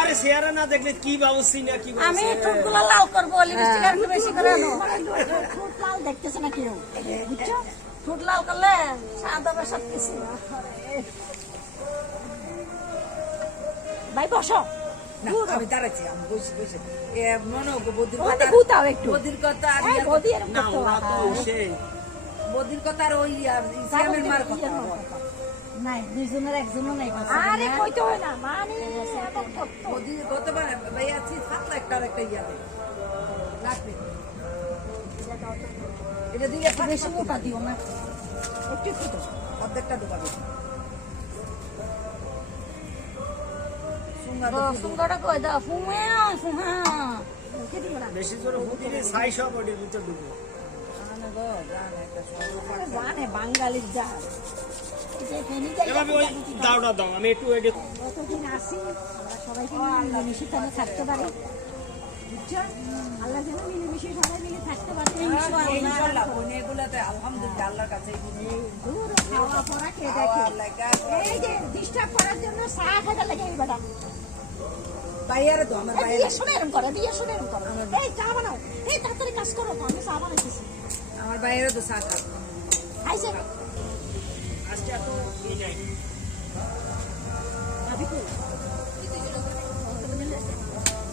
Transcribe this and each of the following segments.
আরে চেহারা না দেখলে কি বাবুসি না কি আমি ঠোঁটগুলো লাল করব লিপস্টিক আর একটু বেশি করে আনো। ঠোঁট লাল দেখতেছে না কেউ? বুঝছ? ঠোঁট লাল করলে সাদা বা সব কিছু ভাই বসো। আমি দাঁড়াচ্ছি আমি বসে বসে। মনে হোক বদির কথা গুতাও একটু। বদির কথা আর এই ইয়ার বদি এরকম না ওরা তো সেই বদির কথা আর ওই ইসলামের মার কথা নাই দুইজনের একজনও নাই আরে কইতে হয় না মানে বদির কথা মানে ভাই আছি সাত লাখ টাকার একটা ইয়া লাগবে এটা দিলে বেশি মোটা দিও না। একটু একটু অর্ধেকটা ঢুকাবে সুঙ্গা কই দাও? ফুমে না বেশি জোরে ফুটিলে ছাই সব ওটির ভিতর ঢুকবে। জানে বাঙালির ওই দাওটা দাও আমি একটু কতদিন আসি আমরা সবাইকে মিলেমিশে তাহলে থাকতে পারি। আল্লাহ যেন মিলেমিশে সবাই মিলে থাকতে পারি। ইনশাআল্লাহ কোনে এগুলাতে আলহামদুলিল্লাহ আল্লাহর কাছে দূর খাওয়া পড়া কে দেখে? এই যে ডিস্টার্ব করার জন্য চা খাইতে লাগে এই বেটা। বাইরে তো আমার বাইরে দিয়ে শুনে এরম করে দিয়ে শুনে এরম করে। এই চা বানাও এই তাড়াতাড়ি কাজ করো তো আমি চা বানাইতেছি। আমার বাইরে তো চা খায় খাইছে আজকে এত ই নাই। ভাবি কই?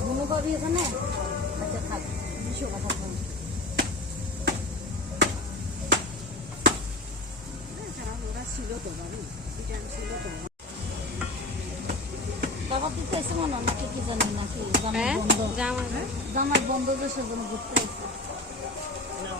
বুনু ভাবি এখানে? আচ্ছা থাক বিশো কথা বল। ছিল তো ভাবি। ছিল তো বাবা দিতে এসে মনে হয় নাকি কি জানি নাকি জামাই বন্ধ। জামাই। বন্ধ সেজন্য ঘুরতে এসে না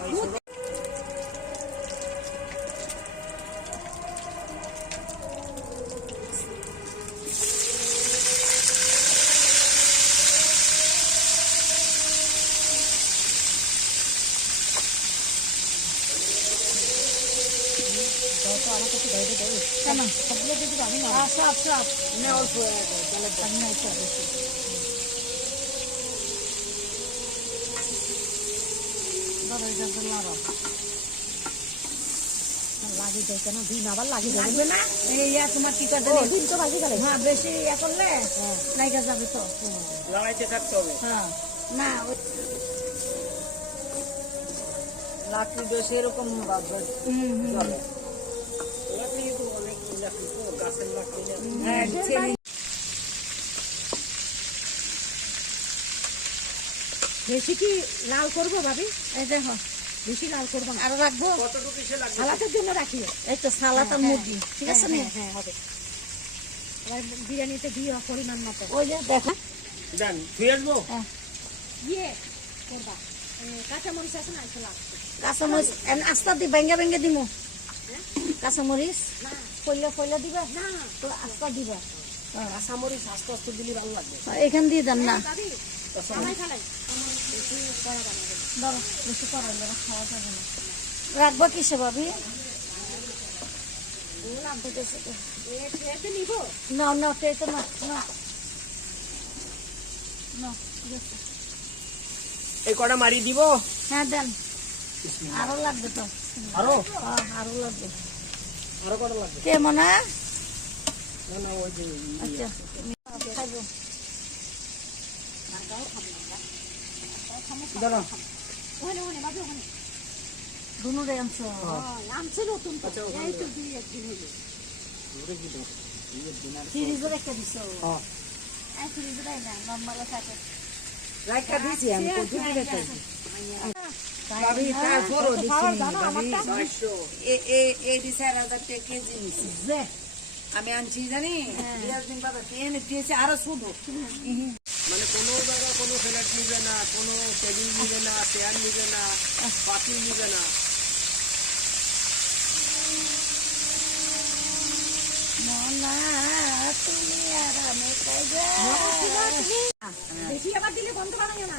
ওই কেন? সবগুলো দিদি আমি না অল্প তাহলে আমি একটু যায় কেন? দিন আবার লাগি যাবে লাগবে না? এই ইয়া তোমার কি করতে দিন তো লাগি গেলে। হ্যাঁ বেশি ইয়া করলে লাইগা যাবে তো। লড়াইতে থাকতে হবে। হ্যাঁ। না লাকড়ি বেশি এরকম ভাববে চলে। বেশি কি লাল করব ভাবি? এই দেখো। বেশি লাল করব আরও রাখব? কতটুকু সে লাগবে? সালাতের জন্য রাখি। এই তো সালাদ আর মুরগি। ঠিক আছে না? হ্যাঁ হবে। বিরিয়ানিতে দিয়ে পরিমাণ মতো। ওই যে দেখো দেন ধুয়ে আসব? ইয়ে করবা। আছে না কাঁচামরিচ আস্তা দি ভেঙ্গে ভেঙ্গে দিমু। কাঁচামরিচ? ফইলা ফইলা দিবা? না। তো আস্তা দিবা। কাঁচামরিচ আস্তে আস্তে দিলে ভালো লাগবে এখান দিয়ে দেন না। দাও, বেশি করা না, না। রাখব কিসে ভাবি? না না না না। এই কটা মারি দিব? হ্যাঁ দেন। আরও লাগবে তো। আরও? হ্যাঁ, আরও লাগবে আরও কটা লাগবে? কে মনে? হয়? না না ওই যে আচ্ছা। খাইবো। ধরো দুনুরে আনছো। আনছো নতুন এই তো দুই একদিন হলো। ফ্রিজে রেখে দিছো? হ্যাঁ। এই ফ্রিজে রাখ না নরমালে থাকে রাইখা দিছি আমি রেখে ভাবি তারপরও দিছি ভাবি এ- এ- এই দি চার হাজার টাকা কেজি নিছি যে। আমি আনছি জানি? দিয়েছে আরও শুধু। মানে কোনো জায়গা কোনো ফ্ল্যাট নিবে না কোনো টেবিল নিবে না চেয়ার নিবে না পাতি নিবে না। মনা তুমি আর আমি কাইবে বেশি আবার দিলে বন্ধ বানাইও না।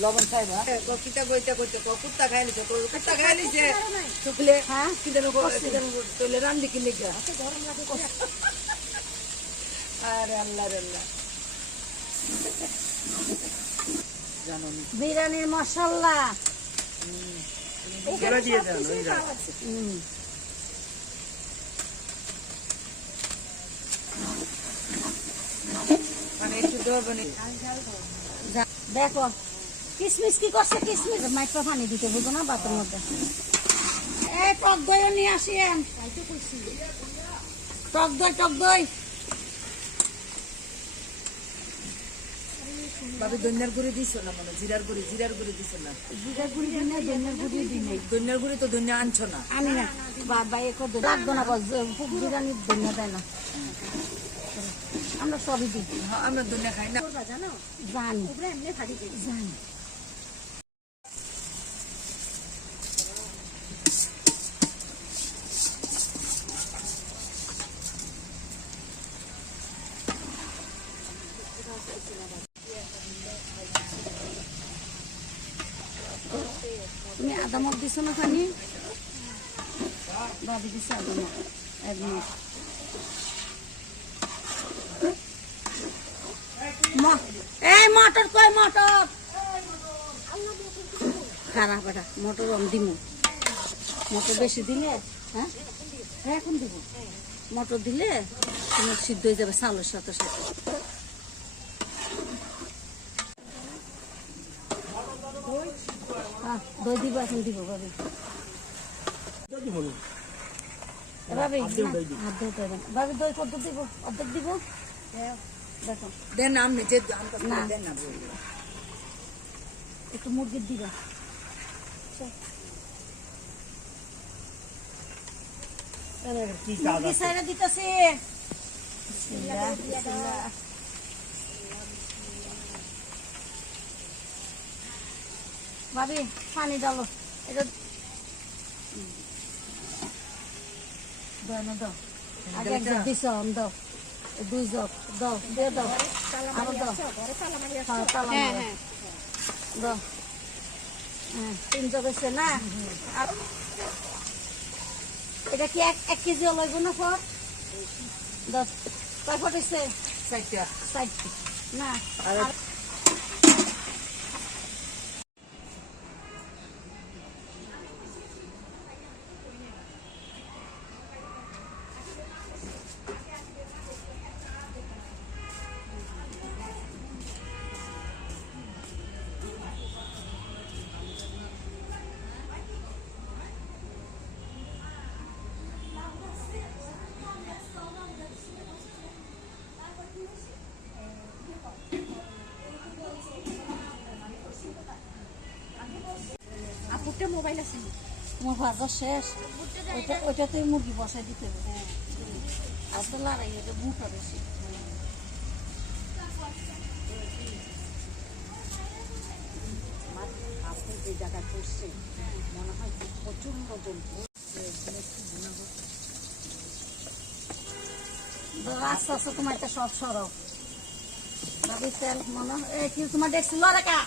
লবণ খাইবা কিতা কইতে কইতে কুত্তা খাই লিছে কুত্তা খাই লিছে শুকলে হ্যাঁ? তোলে রান্দি গা আরে আল্লাহ রে আল্লাহ। জানো বিরিয়ানির মশলা। দিয়ে হুম। মানে একটু যা- দেখো কিসমিস কি করছে কিসমিস? মাইক্রো পানি দিতে বুঝো না বাতের মধ্যে। এই টক দইও নিয়ে আসি। টক দই টক দই। ভাবি দন্যার গুড়ি দিছো না মানে জিরার গুড়ি জিরার গুড়ি দিছো না? গুড়ি দিই গুড়ি দিই নাই। দন্যার গুড়ি তো দন্যা আনছো না? আমি না। বাদ বাই একো লাগতো না খুব দেয় না। আমরা সবই দিই। হ্যাঁ, আমরা দন্যা খাই না। জানি? জানি। তুমি আদা মগ দিছো না এক মগ এই মটর কই মটর? খারাপ এটা, মটর আমি দিব মটর বেশি দিলে হ্যাঁ? হ্যাঁ এখন দিব। মটর দিলে তোমার সিদ্ধ হয়ে যাবে চাউলের সাথে সাথে। দই দিব এখন দিব ভাবি। ভাবি না, হাত ধুতে হবে না। ভাবি দই কত দিব অর্ধেক দিব। দেখো। দেন আমনি যে না। দেন না একটু মুরগির দিবা। মুরগি সাইরা দিতেছে। বিসমিল্লাহ, বিসমিল্লাহ। ভাবি পানি ডালো এটা দাও না দাও। আগে এক দিছ দাও। দুই জগ দাও দিয়ে দাও। আরও দাও। হ্যাঁ তালা দাও। হ্যাঁ তিন জগ হয়েছে না? আর এটা কি এক এক কেজি লইব না ফট দশ কয় ফট হয়েছে না। আর মোবাইল আছে ভাজা শেষ ওইটা মুরগি বসাই দিতে হবে লড়াই বেশি মনে হয় আস্তে আস্তে তোমার সব সরব তেল মনে হয়- তোমার দেখছি লড়াকা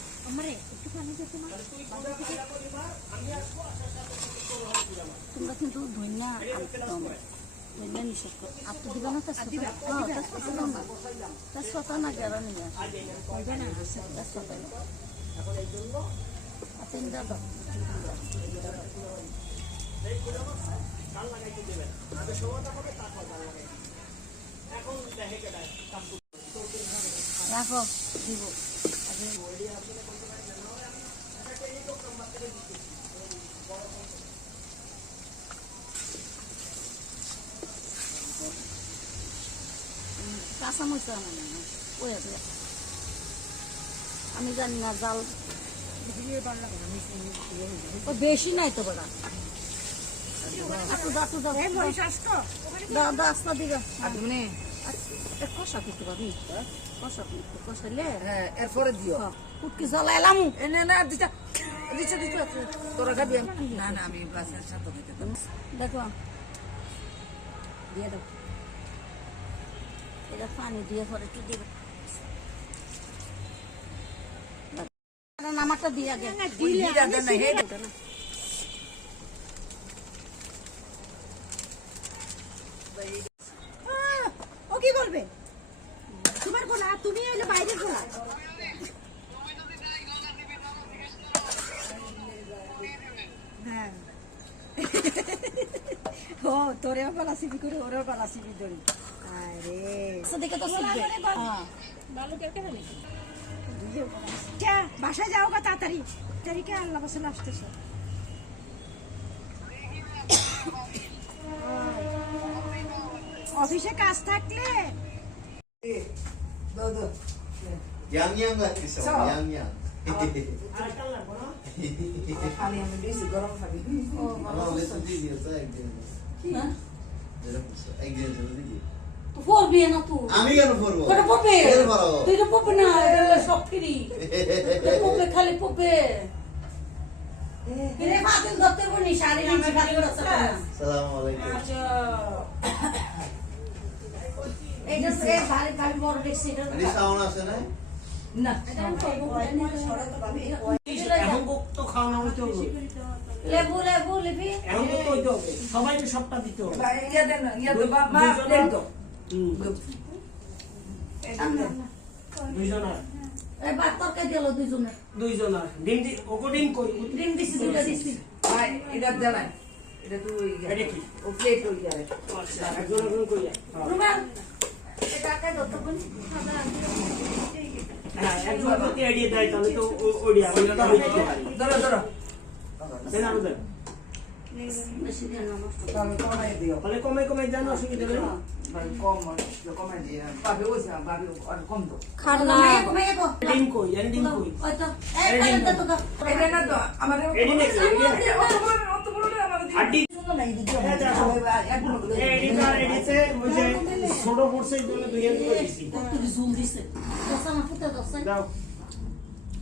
তোমরা কিন্তু ধনিয়া একদম ধনিয়া নিষেধ করো। আপনি দিবে না তেজপাতা হ্যাঁ, তেজপাতা দাও না। গেরা নিয়ে আসবে। না। আর দাও। রাখো দিব। কাঁচা মরিচা ওই আছে আমি জানি না জাল বেশি নাই তো বেড়া। রাস্তা দিকে কষা কিছু পাবি কষা কষাইলে এরপরে দিও কুটকি জ্বালাইলাম এনে না দিটা তোরা খাবি না না আমি বাসের সাথে খেতে দেখো। দিয়ে দাও। এটা পানি দিয়ে পরে একটু দিবে। নামাকটা দিয়ে দিলে আমি না হে আহ, ও কি বলবে তোমার গোলা তুমি এলে বাইরের গোলা হ্যাঁ তোরে বালা সিবি করে ওরে বালা সিবি ধরি। আরে। দেখে তো শিখবে ভালো কে কেন বাসায় যাও গা তাড়াতাড়ি। কে আল্লাহ বাসাল আসতেছে? অফিসে কাজ থাকলে ইয়াং ইয়াং লাগতেছে ইয়াং খালি আমি বেশি গরম খাবি। ও ভালো বেশি দিয়ে দিয়েছে একদিন চলে পড়বি না তুই? আমি কেন পড়ব? ওটা পড়বে? তুই তো পড়বে না এটা সব ফ্রি পড়বে খালি পড়বে। এরে বাতিল ধরতে বনি শাড়ি নিচে খালি রাস্তা না। আলাইকুম। এইটা সে ভারী ভারী বড় দেখছি এটা আরে আছে না? না এখন তো খাওয়ানো হইতে হবে। লেবু লেবু লিবি এখন তো হইতে হবে সবাইকে সবটা দিতে হবে। ইয়া দেন ইয়া তো মা প্লেট দাও। হুম, দুইজনা এই ভাত তরকারি দিল দুইজনে দুইজনা ডিম দি ওকে ডিম কই? ডিম দিছি দুইটা দিছি। ভাই এটা দেন এটা তো এটা কি? ও প্লেট ওই যাবে আচ্ছা একজন একজন হ্যাঁ। রুমাল এটা কাই ধরতে বনি হ্যাঁ একজন যদি আইডিয়া দেয় তাহলে তো ও- ওইডি আমি হইতে পারি ধরো ধরো। দেন আরও দেন ছোট পড়ছে জন্য দুই জুম দিছে। দাও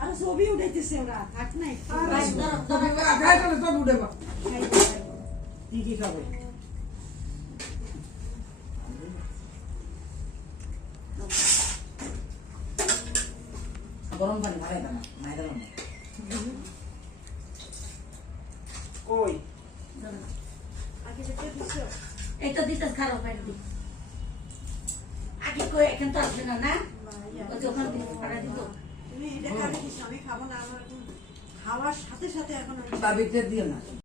আর ছবি উঠাইতেছে ওরা থাক নাই। কি কি খাবে? গরম পানি মারাই দাও মারাই দাও কই? আগে যেতে দিছো। এটা দিতে খারাপ এটা আগে কই এখন তো আসবে না না? ওই যে ওখান থেকে পাড়া দিত তুমি আমি খাব না আমার খাওয়ার সাথে সাথে এখন বাবিটা দিও না।